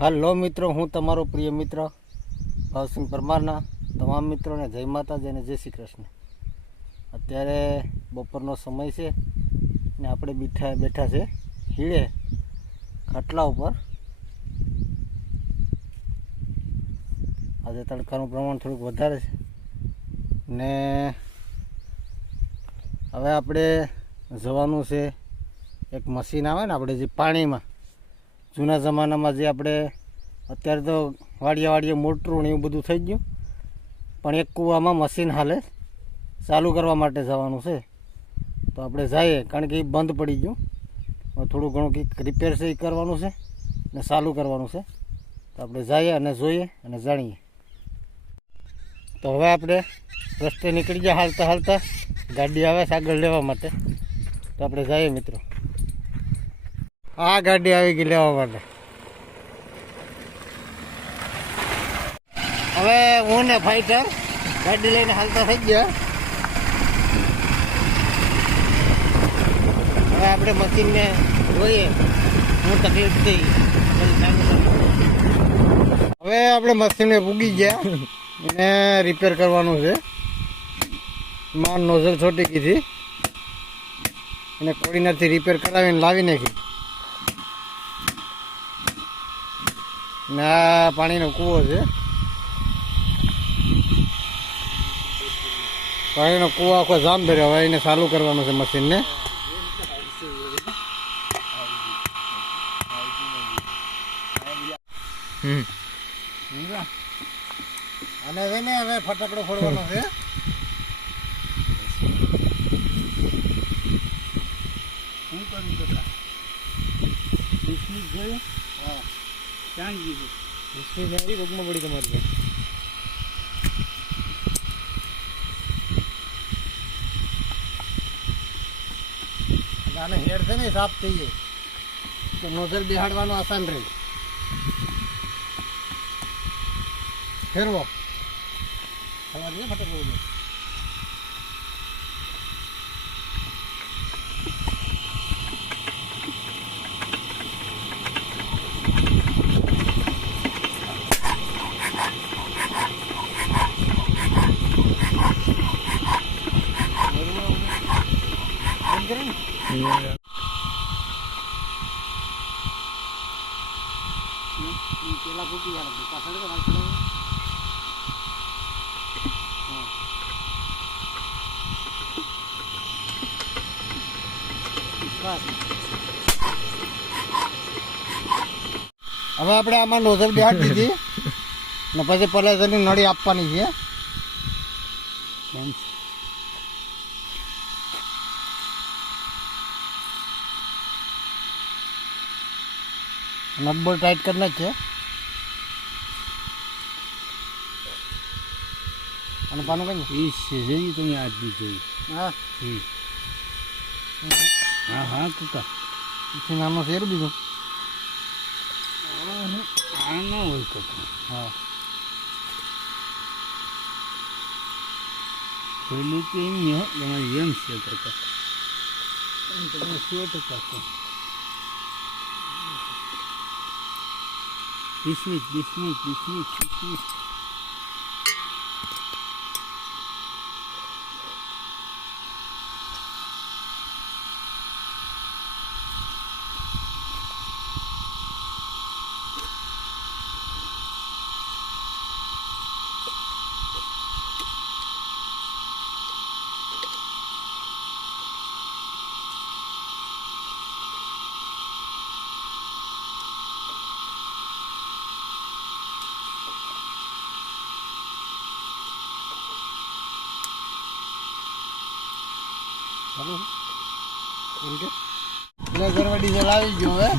હાલો મિત્રો, હું તમારો પ્રિય મિત્ર ભાવસિંહ પરમારના, તમામ મિત્રોને જય માતાજી અને જય શ્રી કૃષ્ણ. અત્યારે બપોરનો સમય છે ને આપણે બેઠા બેઠા છે હીળે ખાટલા ઉપર. આજે તડકાનું પ્રમાણ થોડુંક વધારે છે. ને હવે આપણે જવાનું છે, એક મશીન આવે ને, આપણે જે પાણીમાં જૂના જમાનામાં જે આપણે અત્યારે તો વાડિયા વાડિયા મોટરું એવું બધું થઈ ગયું. પણ એક કૂવામાં મશીન હાલે, ચાલુ કરવા માટે જવાનું છે. તો આપણે જઈએ, કારણ કે એ બંધ પડી ગયું. થોડું ઘણું કંઈક રિપેર છે એ કરવાનું છે ને ચાલુ કરવાનું છે. તો આપણે જઈએ અને જોઈએ અને જાણીએ. તો હવે આપણે રસ્તે નીકળી ગયા હાલતા હાલતા ગાડી આવે છે આગળ લેવા માટે. તો આપણે જઈએ મિત્રો. આ ગાડી આવી ગઈ લેવા માટે. હવે હું ને ફાઈટર ગાડી લઈને હાલતા થઈ ગયા. હવે આપણે મશીનને જોઈએ હું તકલીફ થઈ. હવે આપણે મશીનને પૂગી ગયા. ને રિપેર કરવાનું છે. માં નોઝલ છોટી કીધી. અને કોડીનાથી રિપેર કરાવીને લાવી નાખી. ને આ પાણીનો કૂવો છે. પાણીનો કૂવો આખો જામ ભર્યો. હવે એને ચાલુ કરવાનું છે મશીનને અને હવે ને હવે ફટાકડો ફોડવાનો છે. શું કર્યું હા. ક્યાં ગયું રોગમાં પડી તમારી પાસે. આને હેર છે ને સાફ થઈ જાય. તો નોઝલ બિહાડવાનું આસાન રહે. ફેરવો. હવા દે ફટાકડો ઉડે. બંધ કરે ને પેલા ફૂટી યાર પાછળ કે પાછળ હવે આપણે આમાં નોઝલ બેહાડી દીધી. ને પછી પલેસરની નળી આપવાની છે. નટ ટાઈટ કરી નાખીએ અને પાનું કઈ વીસ છે જોયું તમે આજની જોયું હા હમ. હા હા કાકા પછી નાનો શેર બીજું આ ન હોય કાકા હા પેલું તો એમ નહીં હો તમારી એમ છે કાકા એમ તમે સો ટકા કહો વીસ મિનિટ વીસ ચાલો એમ કે. ડીઝલ આવી ગયું હવે.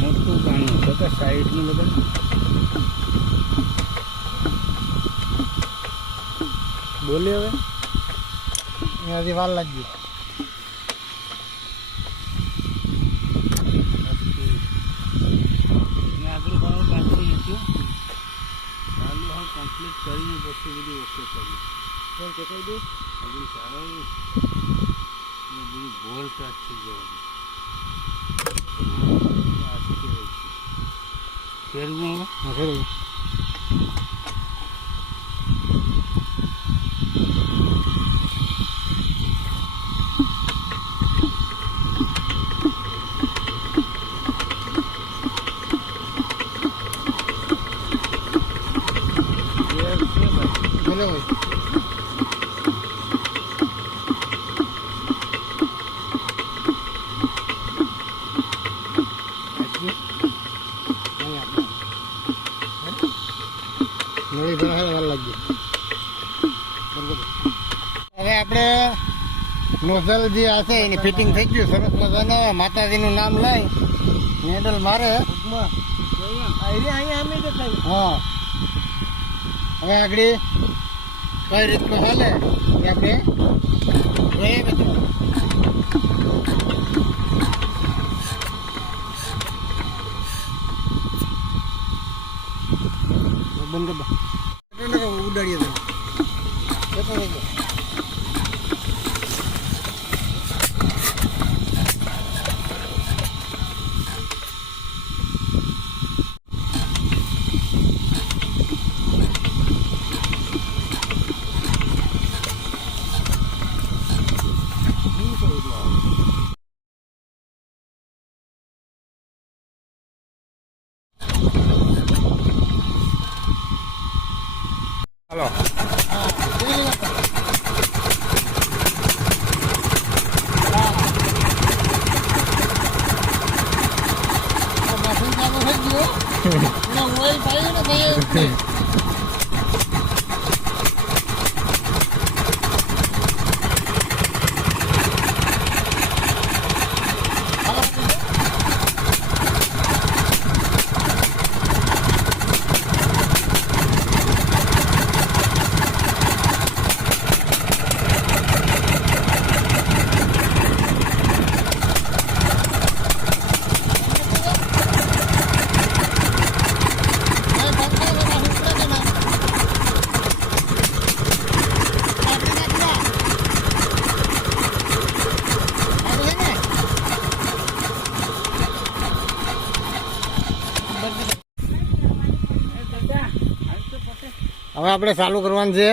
મોટું પાણી કાકા સાઈડનું લગન બોલી હવે. અહીંયાથી વાર લાગી મેં આગળ ભાવ બાકી નથી ચાલુ હા કમ્પ્લીટ કરીને પછી બધું ઓકે કર્યું આગળ ચાળવવું. સારું બધું બોલ કાચ થઈ જવાનું આ શું કહેવાય છે? ફેરવું હવે? હા, ખરું. ફેર છે ભાઈ. ભલે હોય આટલું? નળી ઘણા વાર લાગી બરોબર હવે આપણે નોઝલ જે હશે એની ફિટિંગ થઈ ગયું, સરસ મજાને. માતાજીનું નામ લઈ હેન્ડલ મારે. હા. હવે આગળ કઈ રીતનું એ આપણે બંધ. ઉડાડીએ તો હાલો મશીન ચાલુ થઈ ગયું એમાં ઓઇલ પાયું ને ભાઈ હવે આપણે ચાલુ કરવાનું છે.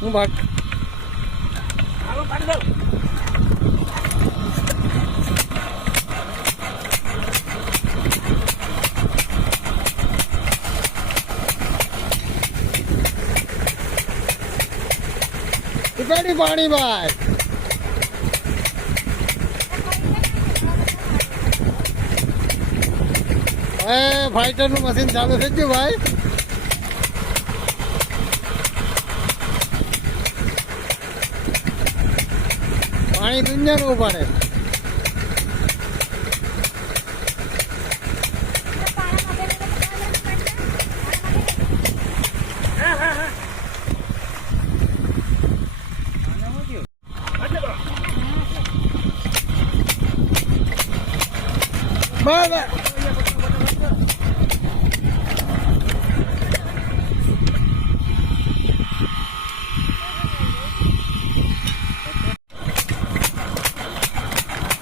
હું ઉપાડી પાણી ભાઈ હવે ફાઈટરનું મશીન ચાલુ થઈ ગયું ભાઈ. પાણી દુનિયાનું ઉપાડે બરાબર.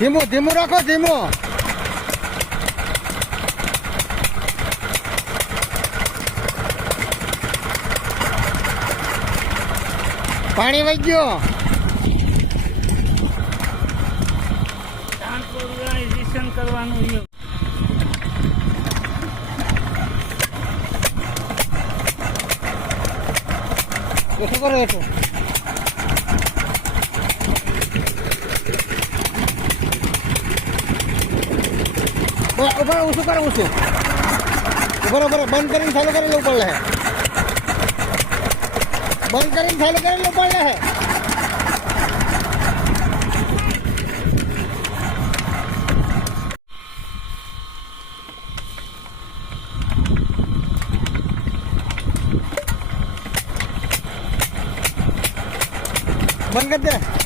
ધીમો ધીમો રાખો ધીમો. પાણી વહી ગયો. કરવાનું કરો છો ઊભા ઓછું કરો ઓછું ઊભા ઊભા બંધ કરીને ચાલુ કરી લેવું પડે બંધ કરીને ચાલુ કરી લેવું પડે બંધ કરી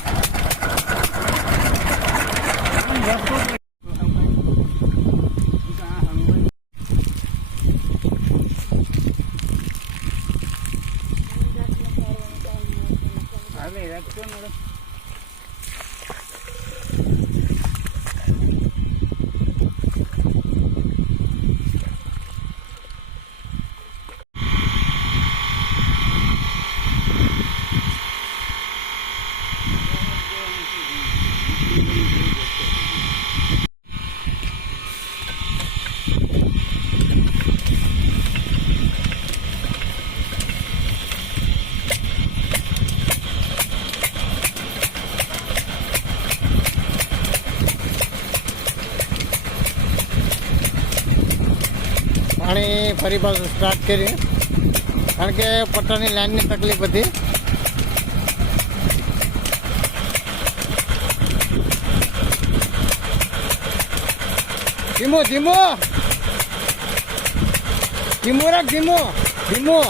પાણી ફરી પાછું સ્ટાર્ટ કરીએ. કારણ કે પટ્ટાની લાઈનની તકલીફ હતી. ધીમો ધીમો. ધીમો રાખ, ધીમો. ધીમો.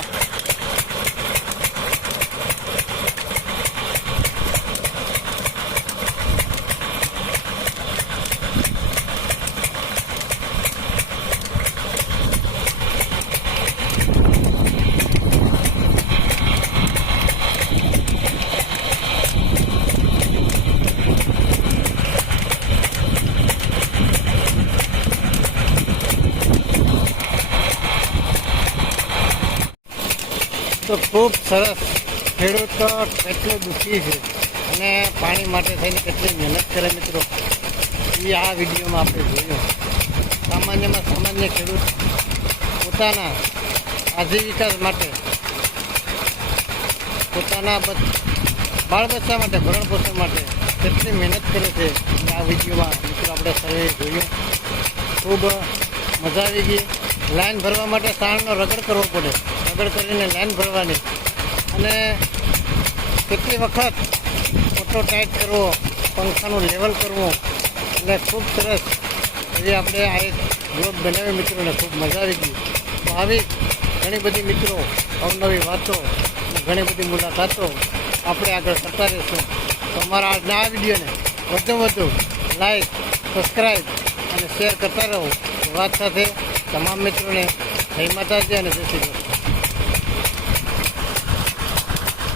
તો ખૂબ સરસ ખેડૂતો કેટલો દુઃખી છે. અને પાણી માટે થઈને કેટલી મહેનત કરે મિત્રો. એ આ વિડીયોમાં આપણે જોયું. સામાન્યમાં સામાન્ય ખેડૂત પોતાના આજીવિકા માટે, પોતાના બાળ માટે, ભરણ પોષણ માટે કેટલી મહેનત કરે છે. આ વિડીયોમાં મિત્રો આપણે સર્વે જોયું. ખૂબ મજા આવી ગઈ. લાઈન ભરવા માટે સાણનો રગડ કરવો પડે. રગડ કરીને લાઈન ભરવાની. અને કેટલી વખત ઓટો ટાઈટ કરવો, પંખાનું લેવલ કરવું, એટલે ખૂબ સરસ. એવી આપણે આ એક બ્લોગ બનાવી મિત્રોને ખૂબ મજા આવી ગઈ. તો આવી ઘણી બધી મિત્રો, અવનવી વાતો ઘણી બધી મુલાકાતો આપણે આગળ કરતા રહીશું. તો અમારા આજના આ વિડીયોને વધુ વધુ લાઈક સબસ્ક્રાઈબ અને શેર કરતા રહો. વાત સાથે તમામ મિત્રોને જય માતાજી અને જય શ્રી કૃષ્ણ.